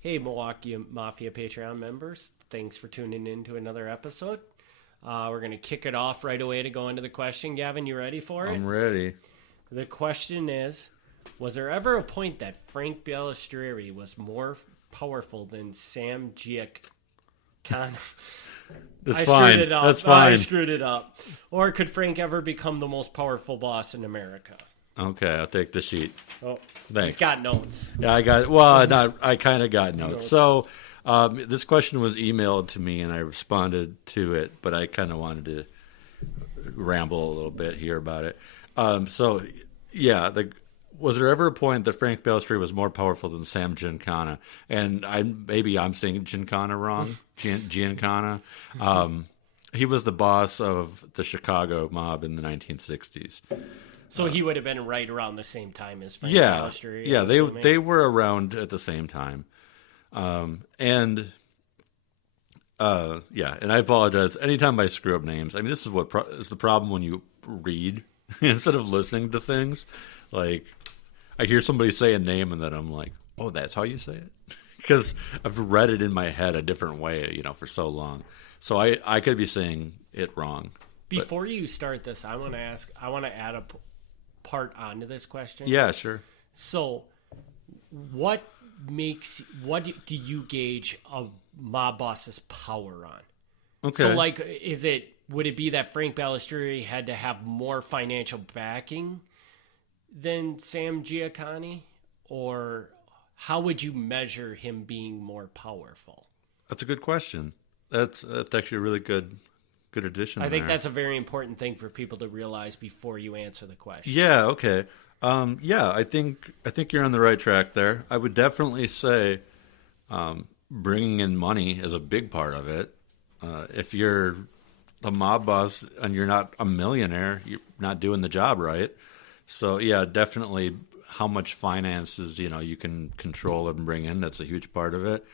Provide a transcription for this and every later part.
Hey, Milwaukee Mafia Patreon members. Thanks for tuning in to another episode. We're going to kick it off right away to go into the question. Gavin, you ready for it? I'm ready. The question is, was there ever a point that Frank Balistrieri was more powerful than Sam Giancana? That's fine. That's fine. I screwed it up. Or could Frank ever become the most powerful boss in America? Okay, I'll take the sheet. Oh, thanks. He's got notes. Yeah, I got. Well, I kind of got notes. So this question was emailed to me, and I responded to it, but I kind of wanted to ramble a little bit here about it. Was there ever a point that Frank Balistrieri was more powerful than Sam Giancana? And maybe I'm saying Giancana wrong. Giancana. He was the boss of the Chicago mob in the 1960s. So he would have been right around the same time as Frank Balistrieri. Yeah, they were around at the same time. And I apologize. Anytime I screw up names, I mean, this is what is the problem when you read instead of listening to things. Like, I hear somebody say a name, and then I'm like, oh, that's how you say it? Because I've read it in my head a different way, for so long. So I could be saying it wrong. Before you start this, I want to add a part onto this question. Yeah, sure. So, what do you gauge a mob boss's power on? Okay. So, would it be that Frank Balistrieri had to have more financial backing than Sam Giancana, or how would you measure him being more powerful? That's a good question. That's actually a really good addition. I think that's a very important thing for people to realize before you answer the question. Yeah. Okay. I think you're on the right track there. I would definitely say bringing in money is a big part of it. If you're a mob boss and you're not a millionaire, you're not doing the job right. So yeah, definitely how much finances you can control and bring in. That's a huge part of it.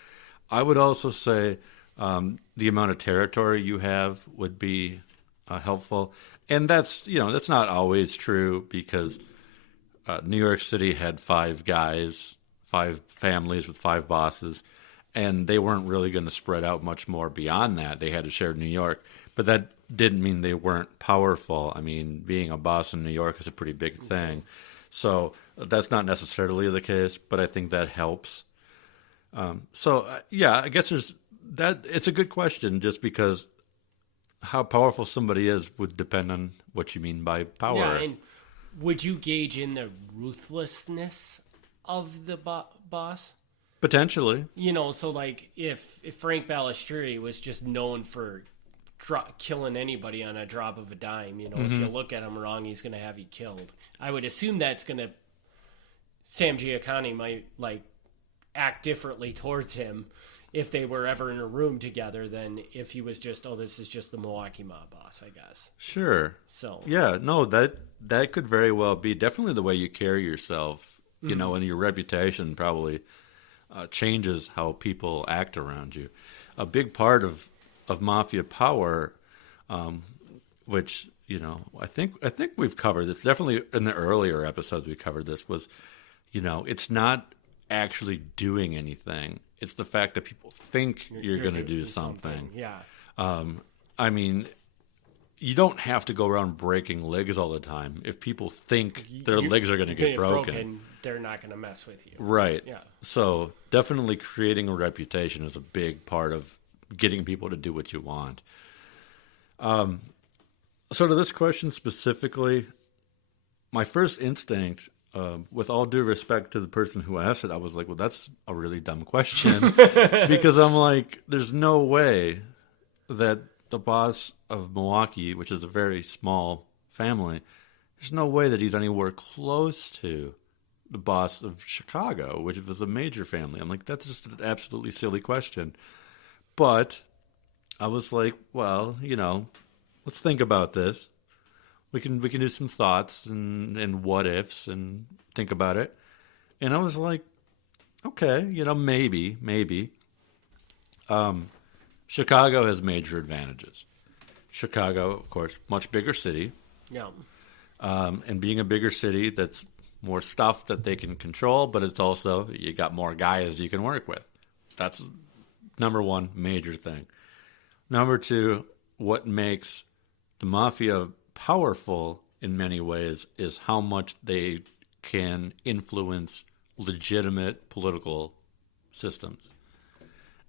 I would also say the amount of territory you have would be helpful, and that's not always true because New York City had 5 families with 5 bosses, and they weren't really going to spread out much more beyond that. They had to share New York, but that didn't mean they weren't powerful. I mean, being a boss in New York is a pretty big thing. So that's not necessarily the case, but I think that helps. I guess there's that. It's a good question just because how powerful somebody is would depend on what you mean by power. Yeah, and would you gauge in the ruthlessness of the boss? Potentially. So if Frank Balistrieri was just known for killing anybody on a drop of a dime, if you look at him wrong, he's going to have you killed. I would assume Sam Giancana might act differently towards him if they were ever in a room together than if he was just, this is just the Milwaukee mob boss, I guess. Sure. So yeah, no, that could very well be definitely the way you carry yourself, and your reputation probably changes how people act around you. A big part of mafia power, which I think we've covered this. Definitely in the earlier episodes we covered this. Was it's not actually doing anything. It's the fact that people think you're going to do something. Yeah. I mean, you don't have to go around breaking legs all the time. If people think their legs are going to get broken, they're not going to mess with you. Right. Yeah. So definitely creating a reputation is a big part of getting people to do what you want. So to this question specifically, my first instinct, with all due respect to the person who asked it, I was like, well, that's a really dumb question. Because I'm like, there's no way that the boss of Milwaukee, which is a very small family, there's no way that he's anywhere close to the boss of Chicago, which was a major family. I'm like, that's just an absolutely silly question. But I was like, well, let's think about this. We can do some thoughts and what ifs and think about it. And I was like, okay, maybe. Chicago has major advantages. Chicago, of course, much bigger city. Yeah. And being a bigger city, that's more stuff that they can control, but it's also, you got more guys you can work with. that's number one major thing. Number two, what makes the mafia powerful in many ways is how much they can influence legitimate political systems.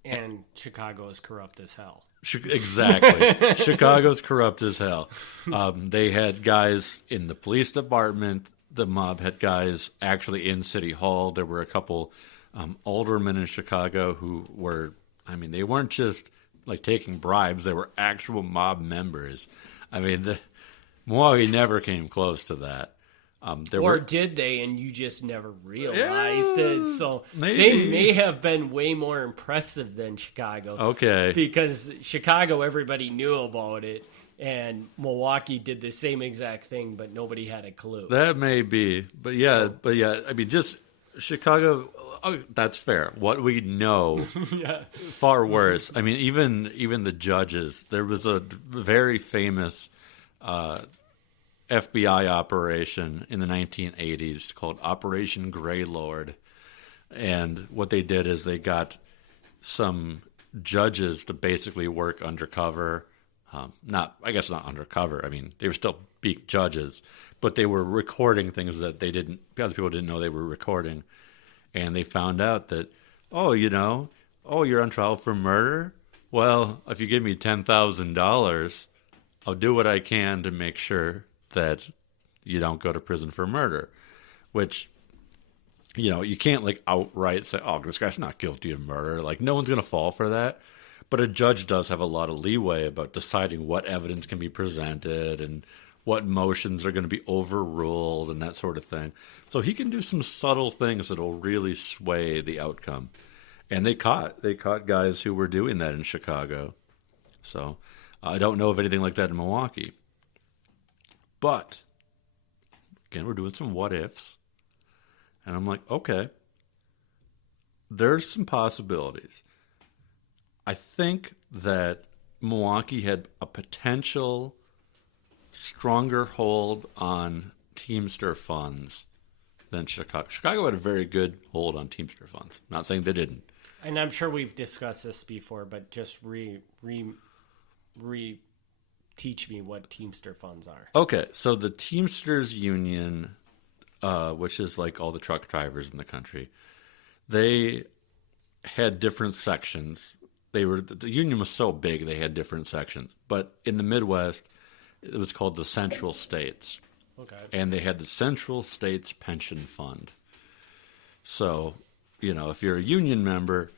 And Chicago is corrupt as hell. Exactly. Chicago's corrupt as hell. They had guys in the police department. The mob had guys actually in City Hall. There were a couple aldermen in Chicago who were, I mean, they weren't just like taking bribes. They were actual mob members. I mean, Milwaukee never came close to that. Did they, and you just never realized it? So maybe. They may have been way more impressive than Chicago. Okay. Because Chicago, everybody knew about it, and Milwaukee did the same exact thing, but nobody had a clue. That may be. But yeah, I mean, just Chicago, that's fair. What we know, far worse. I mean, even the judges, there was a very famous FBI operation in the 1980s called Operation Greylord. And what they did is they got some judges to basically work undercover. Not undercover. I mean, they were still big judges, but they were recording things that other people didn't know they were recording. And they found out that, you're on trial for murder? Well, if you give me $10,000, I'll do what I can to make sure that you don't go to prison for murder, which, you can't like outright say, oh, this guy's not guilty of murder. Like, no one's going to fall for that. But a judge does have a lot of leeway about deciding what evidence can be presented and what motions are going to be overruled and that sort of thing. So he can do some subtle things that will really sway the outcome. And they caught guys who were doing that in Chicago. So I don't know of anything like that in Milwaukee. But, again, we're doing some what ifs. And I'm like, okay, there's some possibilities. I think that Milwaukee had a potential stronger hold on Teamster funds than Chicago. Chicago had a very good hold on Teamster funds. Not saying they didn't. And I'm sure we've discussed this before, but just teach me what Teamster funds are. Okay, so the Teamsters Union, which is like all the truck drivers in the country, they had different sections. The union was so big they had different sections. But in the Midwest, it was called the Central States. Okay. And they had the Central States Pension Fund. So, if you're a union member,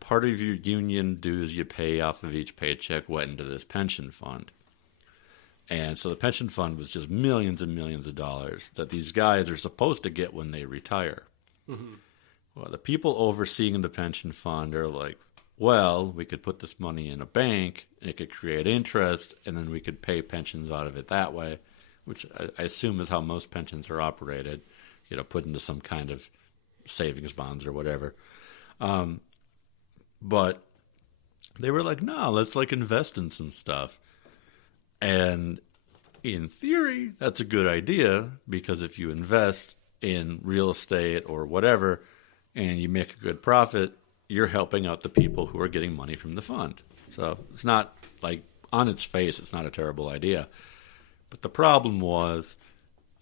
part of your union dues you pay off of each paycheck went into this pension fund. And so the pension fund was just millions and millions of dollars that these guys are supposed to get when they retire. Mm-hmm. Well, the people overseeing the pension fund are like, well, we could put this money in a bank, and it could create interest, and then we could pay pensions out of it that way, which I assume is how most pensions are operated, put into some kind of savings bonds or whatever. But they were like, no, let's invest in some stuff. And in theory, that's a good idea, because if you invest in real estate or whatever and you make a good profit, you're helping out the people who are getting money from the fund. So it's not on its face, it's not a terrible idea. But the problem was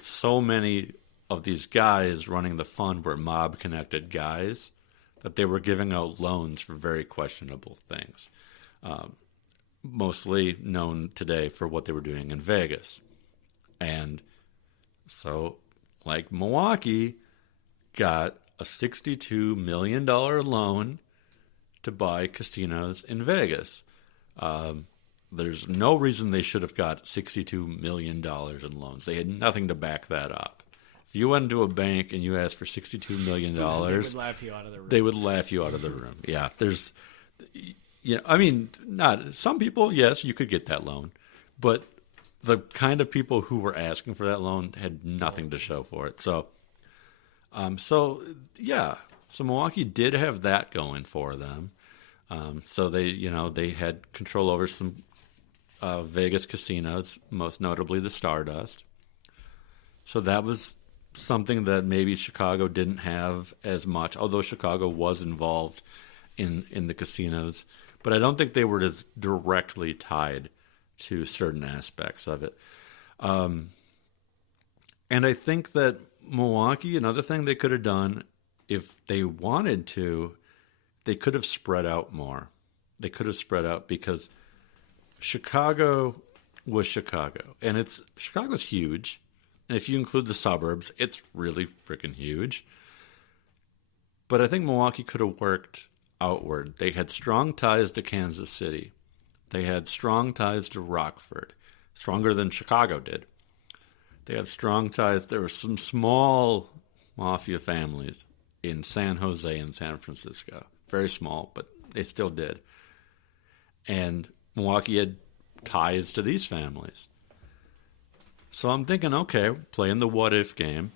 so many of these guys running the fund were mob-connected guys that they were giving out loans for very questionable things. Mostly known today for what they were doing in Vegas. And so, Milwaukee got a $62 million loan to buy casinos in Vegas. There's no reason they should have got $62 million in loans. They had nothing to back that up. If you went into a bank and you asked for $62 million, they would laugh you out of the room. They would laugh you out of the room. Yeah, there's... I mean, not some people, yes, you could get that loan, but the kind of people who were asking for that loan had nothing to show for it. So Milwaukee did have that going for them. So they had control over some Vegas casinos, most notably the Stardust. So that was something that maybe Chicago didn't have as much, although Chicago was involved in the casinos, but I don't think they were as directly tied to certain aspects of it. And I think that Milwaukee, another thing they could have done, if they wanted to, they could have spread out more. They could have spread out because Chicago was Chicago, and Chicago's huge. And if you include the suburbs, it's really freaking huge. But I think Milwaukee could have worked outward. They had strong ties to Kansas City. They had strong ties to Rockford, stronger than Chicago did. They had strong ties. There were some small mafia families in San Jose and San Francisco. Very small, but they still did. And Milwaukee had ties to these families. So I'm thinking, okay, playing the what-if game.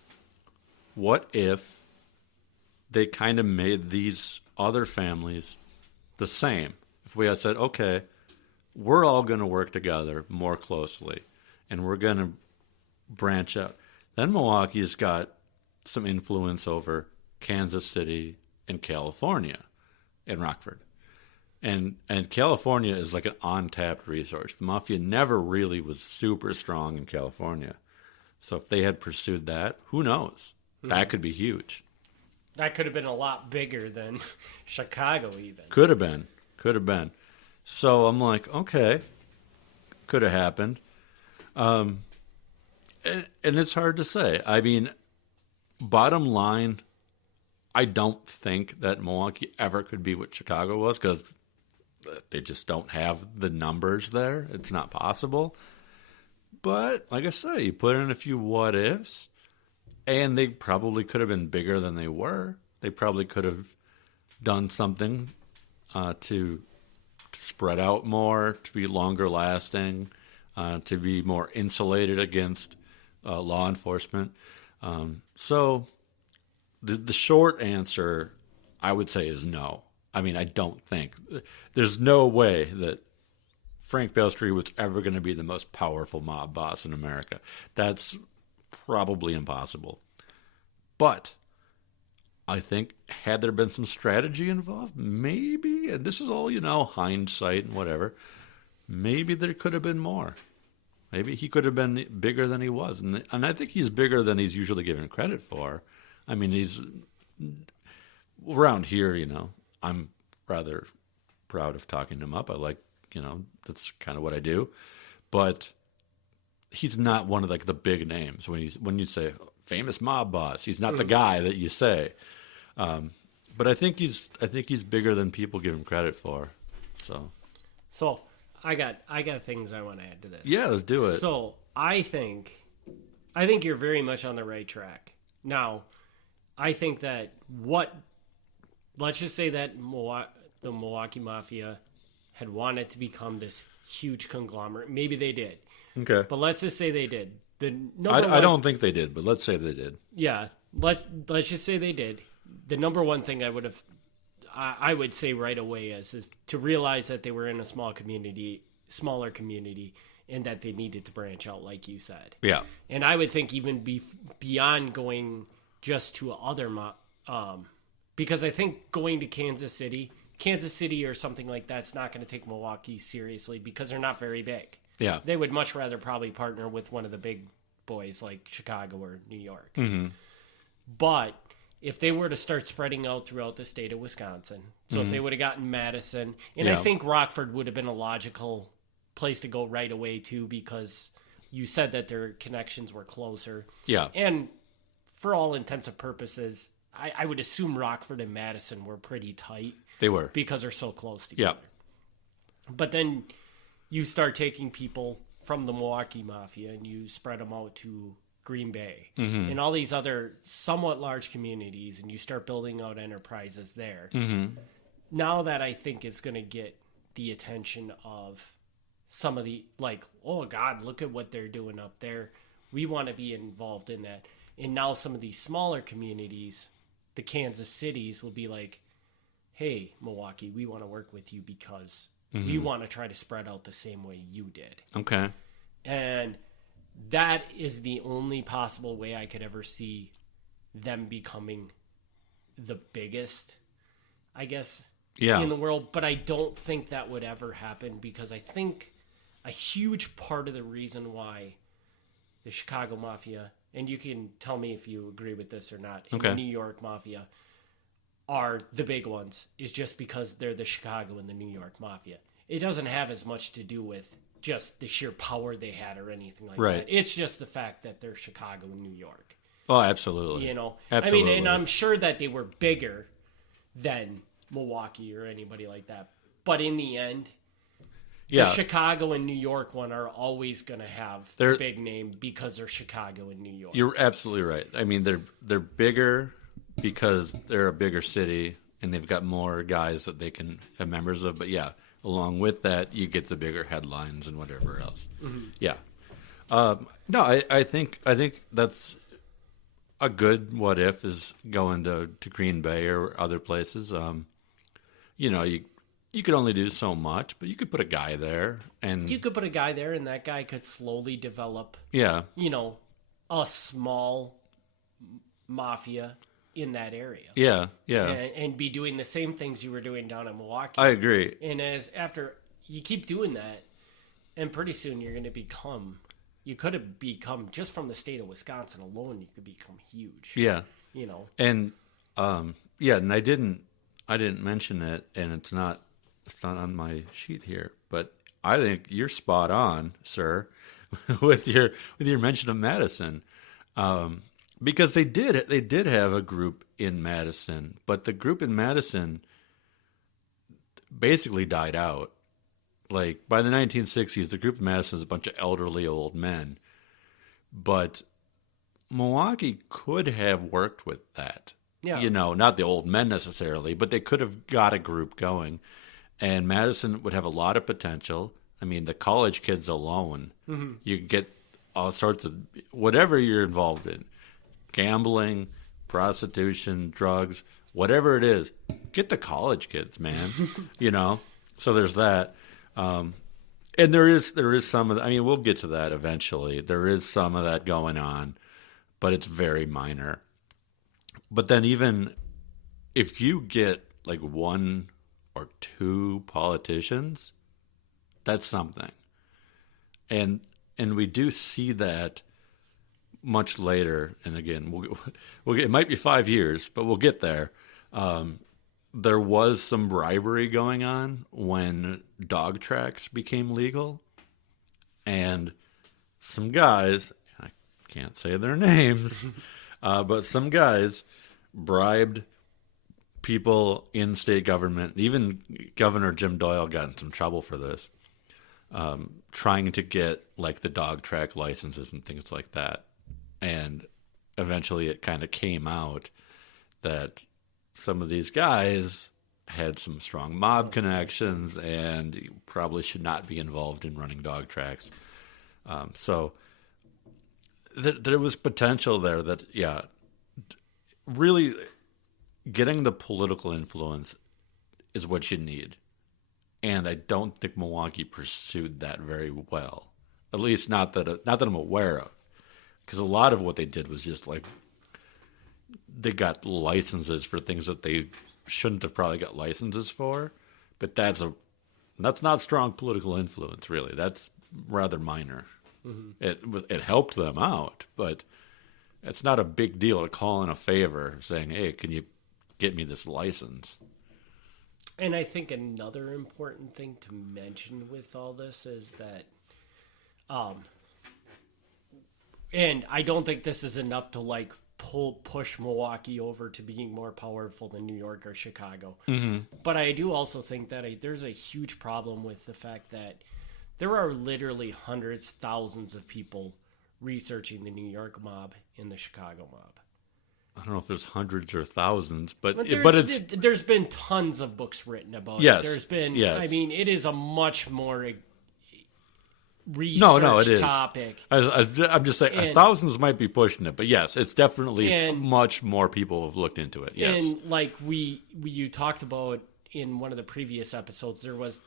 What if they kind of made these other families the same? If we had said, okay, we're all going to work together more closely, and we're going to branch out. Then Milwaukee's got some influence over Kansas City and California and Rockford. And California is like an untapped resource. The Mafia never really was super strong in California. So if they had pursued that, who knows? That could be huge. That could have been a lot bigger than Chicago even. Could have been. So I'm like, okay, could have happened. And it's hard to say. I mean, bottom line, I don't think that Milwaukee ever could be what Chicago was because they just don't have the numbers there. It's not possible. But like I say, you put in a few what ifs, and they probably could have been bigger than they were. They probably could have done something to spread out more, to be longer lasting, to be more insulated against law enforcement. So the short answer, I would say, is no. I mean, I don't think. There's no way that Frank Balistrieri was ever going to be the most powerful mob boss in America. That's probably impossible. But I think had there been some strategy involved, maybe, and this is all, hindsight and whatever, maybe there could have been more. Maybe he could have been bigger than he was. And I think he's bigger than he's usually given credit for. I mean, he's around here, I'm rather proud of talking him up. I like, that's kind of what I do. But he's not one of the big names. When you say famous mob boss, he's not the guy that you say. But I think he's bigger than people give him credit for. So I got things I want to add to this. Yeah, let's do it. So I think you're very much on the right track. Now, I think that let's just say that the Milwaukee Mafia had wanted to become this huge conglomerate. Maybe they did. Okay. But let's just say they did. I don't think they did, but let's say they did. Yeah. Let's just say they did. The number one thing I would say right away is to realize that they were in a smaller community, and that they needed to branch out, like you said. Yeah. And I would think even beyond going just to other because I think going to Kansas City or something like that's not going to take Milwaukee seriously because they're not very big. Yeah. They would much rather probably partner with one of the big boys like Chicago or New York. Mm-hmm. But if they were to start spreading out throughout the state of Wisconsin, so if they would have gotten Madison, and I think Rockford would have been a logical place to go right away too, because you said that their connections were closer. Yeah. And for all intents and purposes, I would assume Rockford and Madison were pretty tight. They were. Because they're so close together. Yeah. But then you start taking people from the Milwaukee Mafia and you spread them out to Green Bay and all these other somewhat large communities, and you start building out enterprises there. Mm-hmm. Now that I think it's going to get the attention of some of the, oh God, look at what they're doing up there. We want to be involved in that. And now some of these smaller communities, the Kansas cities, will be like, hey, Milwaukee, we want to work with you because we want to try to spread out the same way you did. Okay. And that is the only possible way I could ever see them becoming the biggest, I guess. in the world, but I don't think that would ever happen because I think a huge part of the reason why the Chicago Mafia, and you can tell me if you agree with this or not, and the New York Mafia are the big ones, is just because they're the Chicago and the New York Mafia. It doesn't have as much to do with just the sheer power they had or anything like that. It's just the fact that they're Chicago and New York. Oh, absolutely. You know, absolutely. I mean, and I'm sure that they were bigger than Milwaukee or anybody like that. But in the end, the Chicago and New York one are always going to have the big name because they're Chicago and New York. You're absolutely right. I mean, they're bigger because they're a bigger city and they've got more guys that they can have members of. But yeah, along with that, you get the bigger headlines and whatever else. Mm-hmm. Yeah. No, I think that's a good what if is going to Green Bay or other places. You know, you could only do so much, but you could put a guy there, and you could put a guy there, and that guy could slowly develop. Yeah. You know, a small mafia in that area. Yeah, yeah. And be doing the same things you were doing down in Milwaukee. I agree. And after you keep doing that, and pretty soon you're going to become. You could have become, just from the state of Wisconsin alone, you could become huge. Yeah. You know. And and I didn't mention it, and it's not on my sheet here, but I think you're spot on, sir, with your mention of Madison. Because they did have a group in Madison, but the group in Madison basically died out. Like, by the 1960s, the group in Madison is a bunch of elderly old men. But Milwaukee could have worked with that. Yeah. You know, not the old men necessarily, but they could have got a group going. And Madison would have a lot of potential. I mean, the college kids alone, you get all sorts of, whatever you're involved in, gambling, prostitution, drugs, whatever it is, get the college kids, man. You know? So there's that. And there is some of that. I mean, we'll get to that eventually. There is some of that going on, but it's very minor. But then even if you get like one or two politicians, that's something. And we do see that much later. And again, we'll it might be 5 years, but we'll get there. There was some bribery going on when dog tracks became legal. And some guys, I can't say their names, but some guys bribed people in state government. Even Governor Jim Doyle got in some trouble for this, trying to get like the dog track licenses and things like that. And eventually it kind of came out that some of these guys had some strong mob connections and probably should not be involved in running dog tracks. So there was potential there that, really getting the political influence is what you need. And I don't think Milwaukee pursued that very well. At least not that I'm aware of. Because a lot of what they did was just like, they got licenses for things that they shouldn't have probably got licenses for, but that's not strong political influence, really. That's rather minor. Mm-hmm. It helped them out, but it's not a big deal to call in a favor saying, hey, can you get me this license? And I think another important thing to mention with all this is that, and I don't think this is enough to like push Milwaukee over to being more powerful than New York or Chicago. Mm-hmm. But I do also think that there's a huge problem with the fact that there are literally hundreds, thousands of people researching the New York mob and the Chicago mob. I don't know if there's hundreds or thousands, but there's been tons of books written about it. There's been, I mean, it is a much more research topic. I'm just saying, thousands might be pushing it, but yes, it's definitely much more people have looked into it. Yes, and like you talked about in one of the previous episodes, there was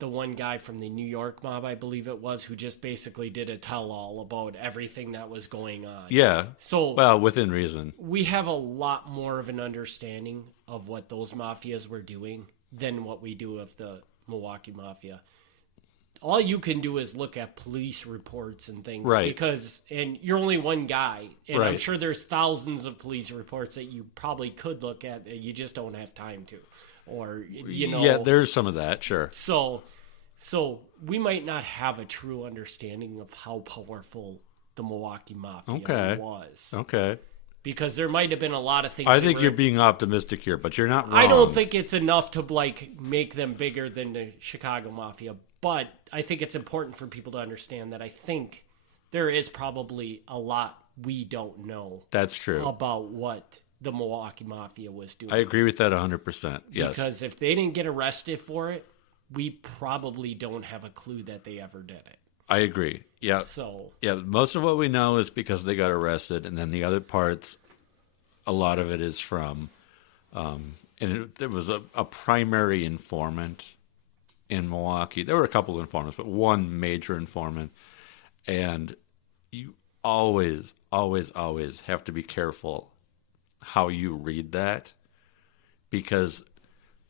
the one guy from the New York mob, I believe it was, who just basically did a tell-all about everything that was going on. Yeah. So, well, within reason. We have a lot more of an understanding of what those mafias were doing than what we do of the Milwaukee Mafia. All you can do is look at police reports and things, right? And you're only one guy, and right. I'm sure there's thousands of police reports that you probably could look at that you just don't have time to, or Yeah, there's some of that, sure. So we might not have a true understanding of how powerful the Milwaukee Mafia was. Okay. Because there might have been a lot of things. I think you're being optimistic here, but you're not wrong. I don't think it's enough to make them bigger than the Chicago Mafia, but I think it's important for people to understand that I think there is probably a lot we don't know. That's true. About what the Milwaukee Mafia was doing. I agree with that 100%. Yes. Because if they didn't get arrested for it, we probably don't have a clue that they ever did it. I agree. Yeah. So yeah, most of what we know is because they got arrested, and then the other parts, a lot of it is from, there was a primary informant in Milwaukee. There were a couple of informants, but one major informant, and you always, always, always have to be careful how you read that, because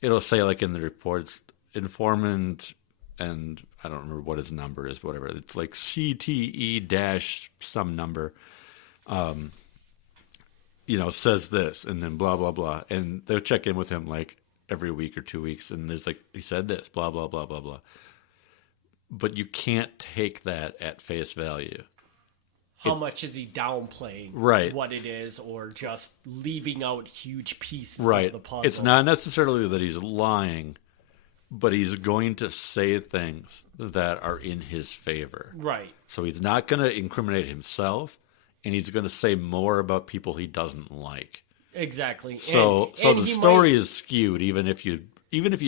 it'll say, like in the reports, informant, and I don't remember what his number is, whatever. It's like CTE dash some number, says this, and then blah, blah, blah. And they'll check in with him like every week or 2 weeks, and there's like, he said this, blah, blah, blah, blah, blah. But you can't take that at face value. How much is he downplaying what it is, or just leaving out huge pieces of the puzzle? It's not necessarily that he's lying, but he's going to say things that are in his favor. Right. So he's not going to incriminate himself, and he's going to say more about people he doesn't like. Exactly. So the story is skewed, even if you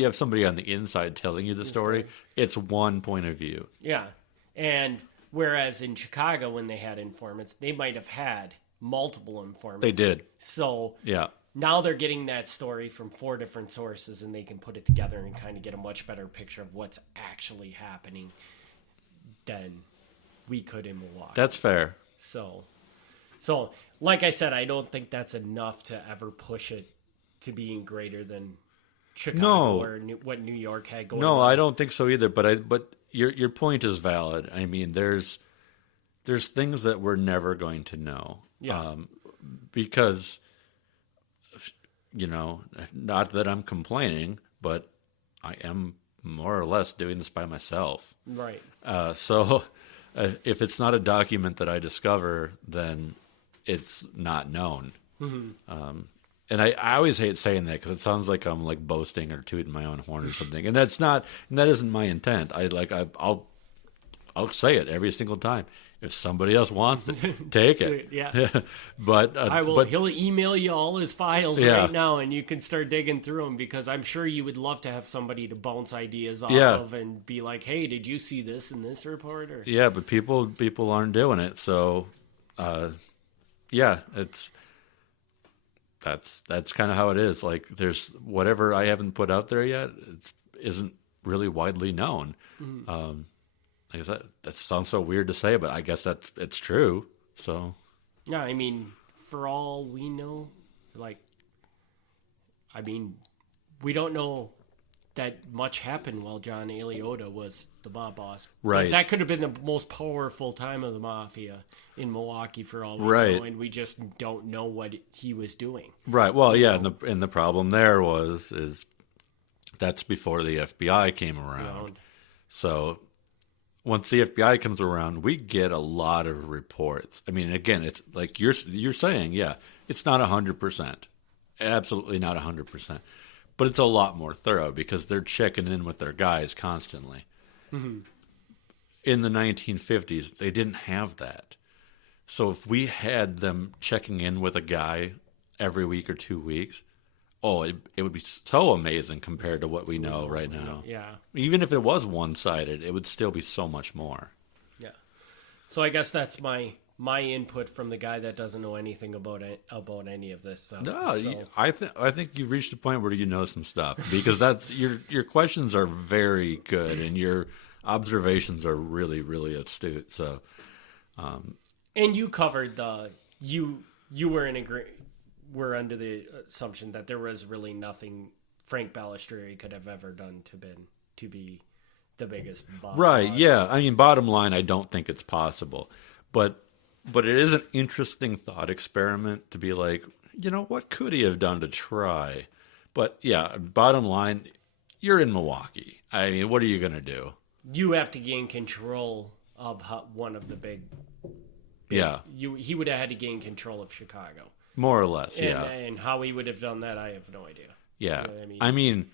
have somebody on the inside telling you the story, it's one point of view. Yeah. And whereas in Chicago, when they had informants, they might have had multiple informants. They did. So yeah. Now they're getting that story from 4 different sources, and they can put it together and kind of get a much better picture of what's actually happening than we could in Milwaukee. That's fair. So like I said, I don't think that's enough to ever push it to being greater than Chicago or what New York had going on. No, I don't think so either. But your point is valid. I mean, there's things that we're never going to know. Yeah. Because, not that I'm complaining, but I am more or less doing this by myself. Right. So if it's not a document that I discover, then it's not known. Mm-hmm. And I always hate saying that because it sounds like I'm like boasting or tooting my own horn or something, and that isn't my intent. I'll say it every single time. If somebody else wants it, take it. Yeah. But he'll email you all his files right now, and you can start digging through them, because I'm sure you would love to have somebody to bounce ideas off of and be like, "Hey, did you see this in this report?" Or yeah, but people aren't doing it, so it's. That's kind of how it is. Like, there's whatever I haven't put out there yet, it isn't really widely known. Mm-hmm. I guess that sounds so weird to say, but I guess it's true. So yeah, I mean, for all we know, we don't know that much happened while John Aliota was the mob boss. Right. That could have been the most powerful time of the Mafia in Milwaukee for all we know, and we just don't know what he was doing. Right. Well, yeah, and the problem there is that's before the FBI came around. So once the FBI comes around, we get a lot of reports. I mean, again, it's like you're saying, it's not 100%. Absolutely not 100%. But it's a lot more thorough because they're checking in with their guys constantly. Mm-hmm. In the 1950s, they didn't have that. So if we had them checking in with a guy every week or 2 weeks, it would be so amazing compared to what we know right now. Yeah. Even if it was one-sided, it would still be so much more. Yeah. So I guess that's my input from the guy that doesn't know anything about any of this stuff. No, I think you've reached a point where you know some stuff, because that's your questions are very good and your observations are really, really astute. So, and you covered you were were under the assumption that there was really nothing Frank Balistrieri could have ever done to be the biggest boss. Right, yeah. I mean, bottom line, I don't think it's possible. But it is an interesting thought experiment to be like, what could he have done to try? But yeah, bottom line, you're in Milwaukee. I mean, what are you going to do? You have to gain control of one of the big. Yeah. He would have had to gain control of Chicago. More or less, and, yeah. And how he would have done that, I have no idea. Yeah. You know what I mean,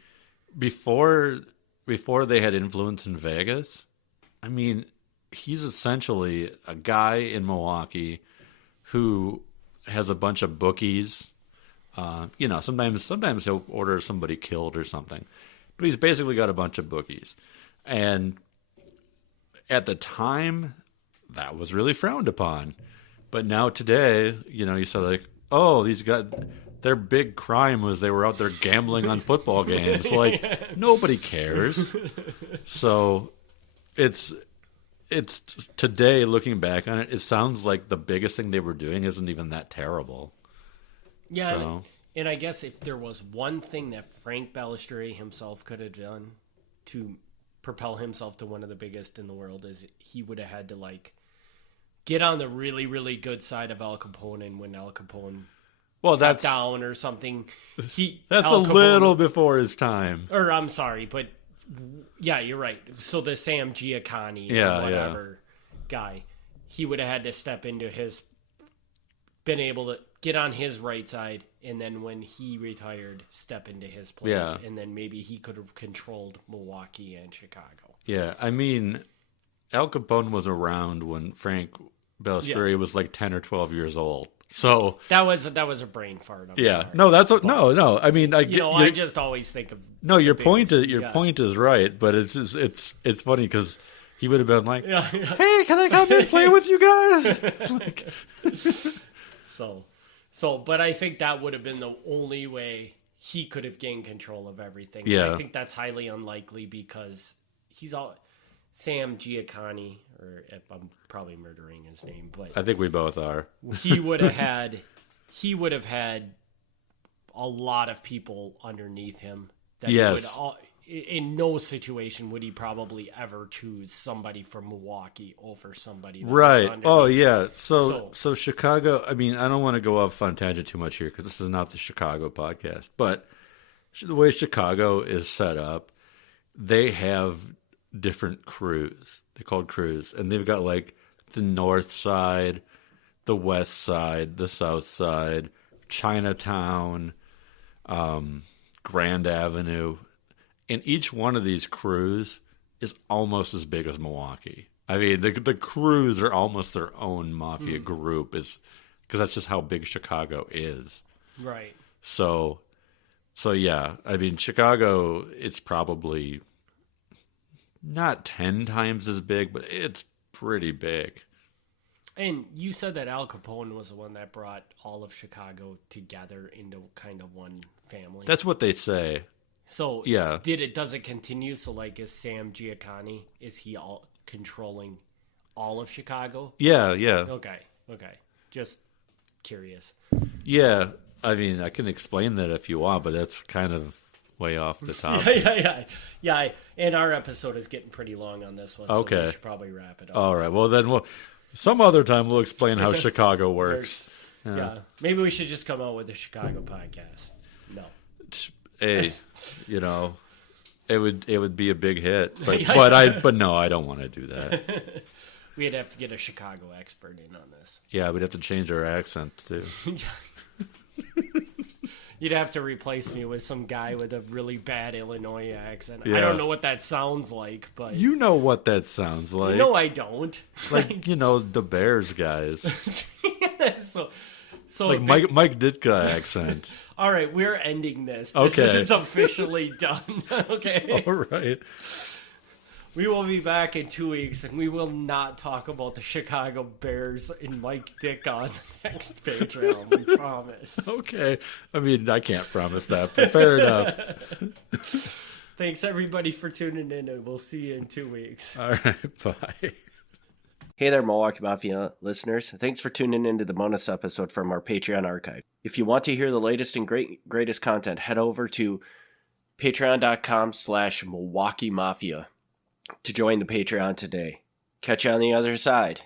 before they had influence in Vegas, I mean, he's essentially a guy in Milwaukee who has a bunch of bookies. Sometimes he'll order somebody killed or something. But he's basically got a bunch of bookies. And at the time, that was really frowned upon. But now today, you said like, oh, these guys, their big crime was they were out there gambling on football games. Like, nobody cares. So it's today, looking back on it, it sounds like the biggest thing they were doing isn't even that terrible. Yeah, So, and I guess if there was one thing that Frank Balistrieri himself could have done to propel himself to one of the biggest in the world, is he would have had to get on the really, really good side of Al Capone, and when Al Capone stepped down or something, that's a little before his time. Or I'm sorry, but yeah, you're right. So the Sam Giancana or whatever guy, he would have had to step into been able to get on his right side, and then when he retired, step into his place, and then maybe he could have controlled Milwaukee and Chicago. Yeah, I mean, Al Capone was around when Frank Balistrieri was like 10 or 12 years old. So that was a brain fart. I'm sorry. No, that's what. No. I mean, I just always think of your point is right, but it's funny because he would have been like, "Hey, can I come and play with you guys?" But I think that would have been the only way he could have gained control of everything. Yeah, and I think that's highly unlikely because he's all Sam Giancana, or I'm probably murdering his name, but I think we both are. he would have had a lot of people underneath him. That yes. In no situation would he probably ever choose somebody from Milwaukee over somebody. Right. Oh, yeah. So Chicago, I mean, I don't want to go off on tangent too much here because this is not the Chicago podcast, but the way Chicago is set up, they have different crews. They're called crews, and they've got like the north side, the west side, the south side, Chinatown, Grand Avenue. And each one of these crews is almost as big as Milwaukee. I mean, the crews are almost their own mafia group, because that's just how big Chicago is. Right. So yeah, I mean, Chicago, it's probably not 10 times as big, but it's pretty big. And you said that Al Capone was the one that brought all of Chicago together into kind of one family. That's what they say. So yeah, does it continue? So like, is Sam Giancana, is he all controlling all of Chicago? Yeah. Okay. Just curious. Yeah, I mean, I can explain that if you want, but that's kind of way off the top. Yeah. And our episode is getting pretty long on this one. Okay. So we should probably wrap it up. All right. Well, then some other time we'll explain how Chicago works. Yeah. Maybe we should just come out with a Chicago podcast. No. Hey, it would be a big hit, but no, I don't want to do that. We'd have to get a Chicago expert in on this. Yeah, we'd have to change our accent too. You'd have to replace me with some guy with a really bad Illinois accent. Yeah. I don't know what that sounds like, but you know what that sounds like. No, I don't. Like the Bears guys. So like Mike Ditka accent. All right, we're ending this. Okay. This is officially done. Okay. All right. We will be back in 2 weeks, and we will not talk about the Chicago Bears and Mike Ditka on the next Patreon. We promise. Okay. I mean, I can't promise that, but fair enough. Thanks, everybody, for tuning in, and we'll see you in 2 weeks. All right. Bye. Hey there, Milwaukee Mafia listeners. Thanks for tuning into the bonus episode from our Patreon archive. If you want to hear the latest and greatest content, head over to Patreon.com/Milwaukee Mafia to join the Patreon today. Catch you on the other side.